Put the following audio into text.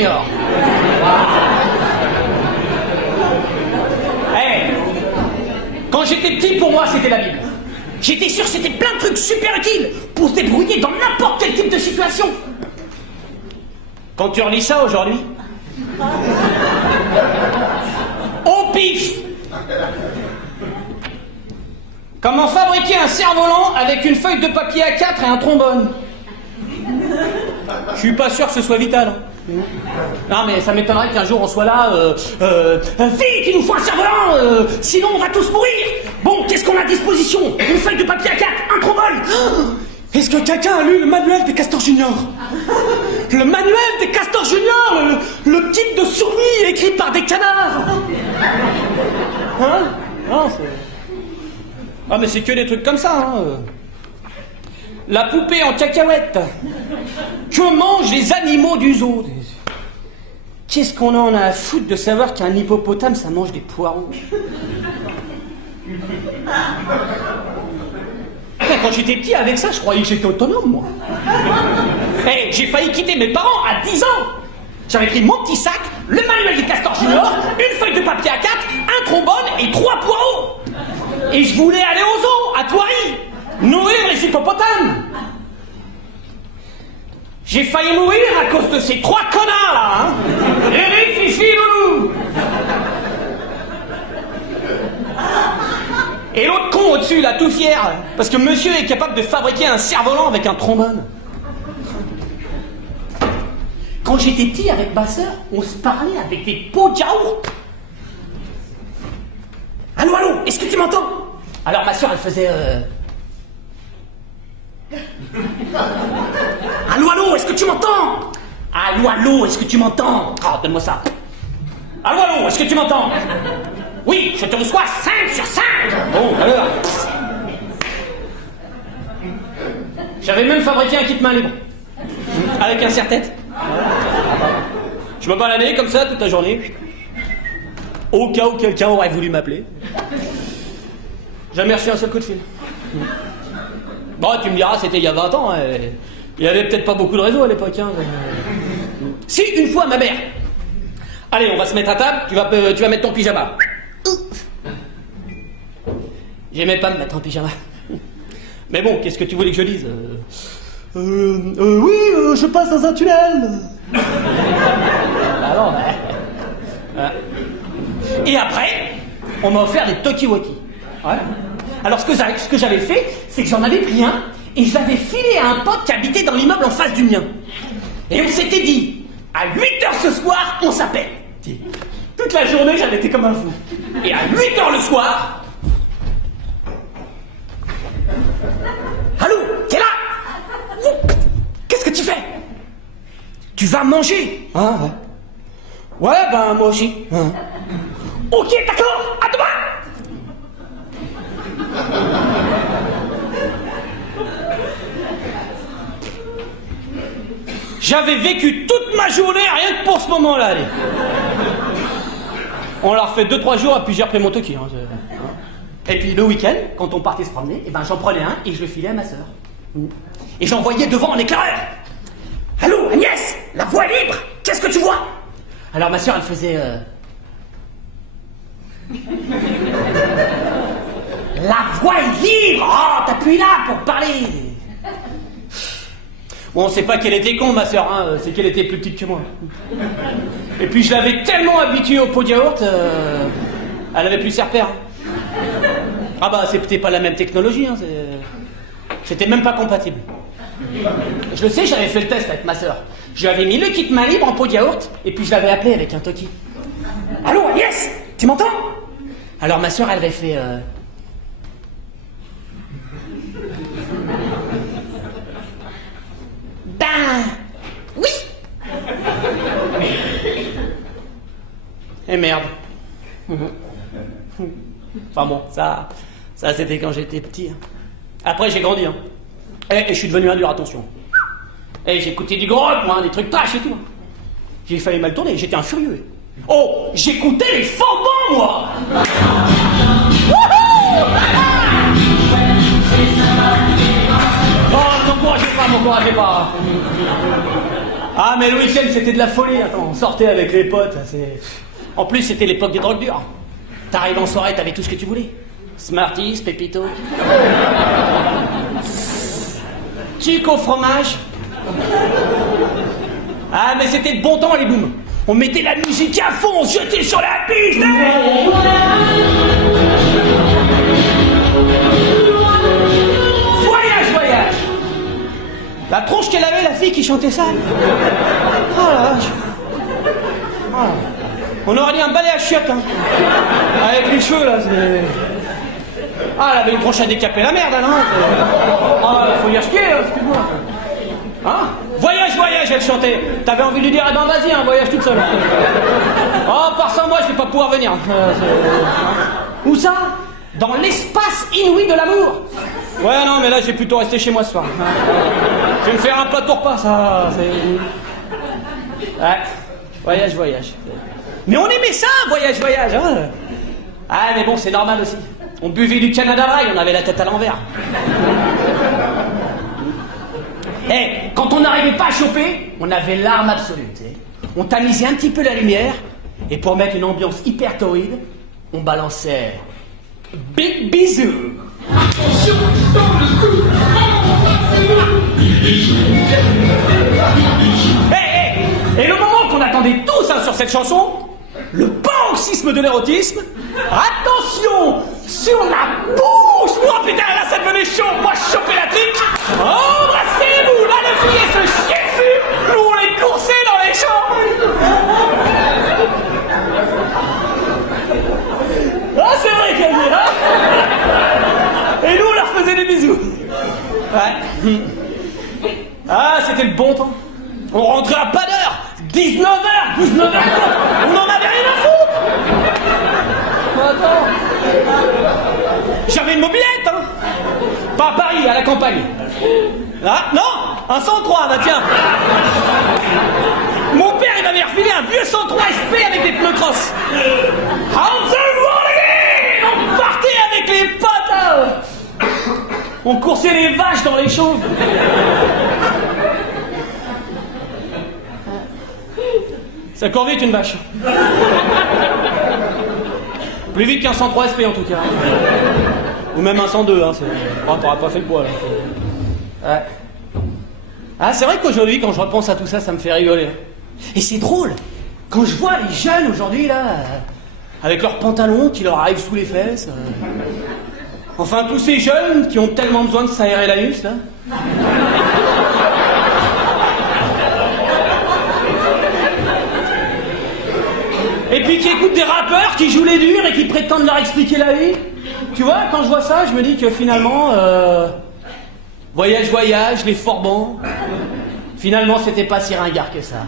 Junior. Hey, quand j'étais petit, pour moi, c'était la Bible. J'étais sûr que c'était plein de trucs super utiles pour se débrouiller dans n'importe quel type de situation. Quand tu relis ça aujourd'hui, au pif. Comment fabriquer un cerf-volant avec une feuille de papier A4 et un trombone? Je suis pas sûr que ce soit vital. Non, mais ça m'étonnerait qu'un jour on soit là. Vite, il nous faut un cerf-volant, sinon on va tous mourir. Bon, qu'est-ce qu'on a à disposition? Une feuille de papier A4, un trombone. Est-ce que quelqu'un a lu le manuel des castors juniors? Le manuel des castors juniors, le kit de survie écrit par des canards. Hein? Non, c'est... Ah, mais c'est que des trucs comme ça, hein. La poupée en cacahuète. Que mangent les animaux du zoo? Qu'est-ce qu'on en a à foutre de savoir qu'un hippopotame, ça mange des poireaux? Quand j'étais petit, avec ça, je croyais que j'étais autonome, moi. Hey, j'ai failli quitter mes parents à 10 ans. J'avais pris mon petit sac, le manuel des castors juniors, une feuille de papier A4, un trombone et 3 poireaux. Et je voulais aller au zoo, à Thoiry, nourrir les hippopotames. J'ai failli mourir à cause de ces 3 connards, là, hein. Eric, Fifi, Loulou. Et l'autre con au-dessus, là, tout fier, parce que monsieur est capable de fabriquer un cerf-volant avec un trombone. Quand j'étais petit avec ma sœur, on se parlait avec des pots de yaourt. Allô, allô, est-ce que tu m'entends? Alors ma sœur, elle faisait... Allô, allô, est-ce que tu m'entends? Allô, allô, est-ce que tu m'entends? Oh, donne-moi ça. Allô, allô, est-ce que tu m'entends? Oui, je te reçois 5 sur 5. Bon, alors... J'avais même fabriqué un kit main libre. Avec un serre-tête. Je me baladais comme ça toute la journée. Au cas où quelqu'un aurait voulu m'appeler. Jamais reçu un seul coup de fil. Bon, tu me diras, c'était il y a 20 ans. Il y avait peut-être pas beaucoup de réseaux à l'époque. Hein. Si, une fois, ma mère. Allez, on va se mettre à table, tu vas mettre ton pyjama. J'aimais pas me mettre en pyjama. Mais bon, qu'est-ce que tu voulais que je dise? Oui, je passe dans un tunnel. Alors, Et après, on m'a offert des talkie-walkie. Ouais. Alors, ce que j'avais fait, c'est que j'en avais pris un et je l'avais filé à un pote qui habitait dans l'immeuble en face du mien. Et on s'était dit, à 8h ce soir, on s'appelle. Toute la journée, j'en étais comme un fou. Et à 8h le soir... Allô, t'es là? Qu'est-ce que tu fais? Tu vas manger? Ah, ouais. Ouais, ben, moi aussi. Hein. Ok, d'accord, à demain. J'avais vécu toute ma journée rien que pour ce moment-là, allez. On l'a refait 2-3 jours et puis j'ai repris mon toki. Hein. Et puis le week-end, quand on partait se promener, eh ben, j'en prenais un et je le filais à ma sœur. Et j'envoyais devant en éclaireur. Allô, Agnès, la voie est libre. Qu'est-ce que tu vois? Alors ma sœur, elle faisait... La voie est libre. Oh, t'appuies là pour parler. Bon, c'est pas qu'elle était con, ma sœur, hein, c'est qu'elle était plus petite que moi. Et puis je l'avais tellement habituée au pot de yaourt, elle avait plus ses repères. Ah bah, c'était pas la même technologie, hein, c'était même pas compatible. Je le sais, j'avais fait le test avec ma sœur. Je lui avais mis le kit main libre en pot de yaourt, et puis je l'avais appelé avec un toki. Allô, Agnès, tu m'entends? Alors ma sœur, elle avait fait... Ben... Oui. Et merde. Enfin bon, ça c'était quand j'étais petit. Après j'ai grandi. Hein. Et je suis devenu un dur, attention. Et j'écoutais du gros rock, moi, des trucs trash et tout. J'ai failli mal tourner, j'étais un furieux. Oh, j'écoutais les Fambans, moi. Oh, m'encouragez pas. Ah, mais le week-end, c'était de la folie. Attends, on sortait avec les potes. En plus, c'était l'époque des drogues dures. T'arrives en soirée, t'avais tout ce que tu voulais. Smarties, Pépito. Tuc au fromage. Ah, mais c'était de bon temps, les booms. On mettait la musique à fond, on se jetait sur la piste. Voyage. La tronche qu'elle avait, la fille qui chantait ça. Oh la vache. Oh. On aurait dit un balai à chiottes, hein. Avec les cheveux, là, c'est... Ah, elle avait une tronche à décaper la merde, hein. Ah, faut y acheter, excuse-moi. Hein? Voyage, elle chantait. T'avais envie de lui dire, eh ben vas-y, hein, voyage toute seule. Oh, par sans moi, je vais pas pouvoir venir. Où ça? Dans l'espace inouï de l'amour. Ouais, non, mais là, j'ai plutôt resté chez moi ce soir. Je vais me faire un plateau repas, ça. Ouais, voyage. Mais on aimait ça, voyage, hein. Ah, mais bon, c'est normal aussi. On buvait du Canada Dry, on avait la tête à l'envers. Quand on n'arrivait pas à choper, on avait l'arme absolue, tu sais. On tamisait un petit peu la lumière, et pour mettre une ambiance hyper torride, on balançait Big Bisou. Attention dans le coup. Et le moment qu'on attendait tous, hein, sur cette chanson, le paroxysme de l'érotisme. Attention sur la bouche. Oh putain, là ça devenait chaud. Moi je chopais la trique. Embrassez-vous. Là les filles se chiaient dessus. Nous on les coursait dans les champs. Ah c'est vrai qu'elle dit, hein. Et nous on leur faisait des bisous. Ouais. Ah c'était le bon temps. On rentrait à pas d'heure. 19h, on n'en avait rien à foutre. Attends. J'avais une mobilette, hein. Pas à Paris, à la campagne. Ah, non, un 103, bah tiens. Mon père, il m'avait refilé un vieux 103 SP avec des pneus cross. On the road again. On partait avec les potes, hein. On coursait les vaches dans les champs. Ça court vite une vache. Plus vite qu'un 103 SP en tout cas. Ou même un 102, hein. Oh, t'auras pas fait le poids là. Ouais. Ah, c'est vrai qu'aujourd'hui, quand je repense à tout ça, ça me fait rigoler. Et c'est drôle. Quand je vois les jeunes aujourd'hui là, avec leurs pantalons qui leur arrivent sous les fesses. Enfin, tous ces jeunes qui ont tellement besoin de s'aérer l'anus là. Et puis qui écoutent des rappeurs qui jouent les durs et qui prétendent leur expliquer la vie. Tu vois, quand je vois ça, je me dis que finalement, voyage, les Forbans, finalement, c'était pas si ringard que ça.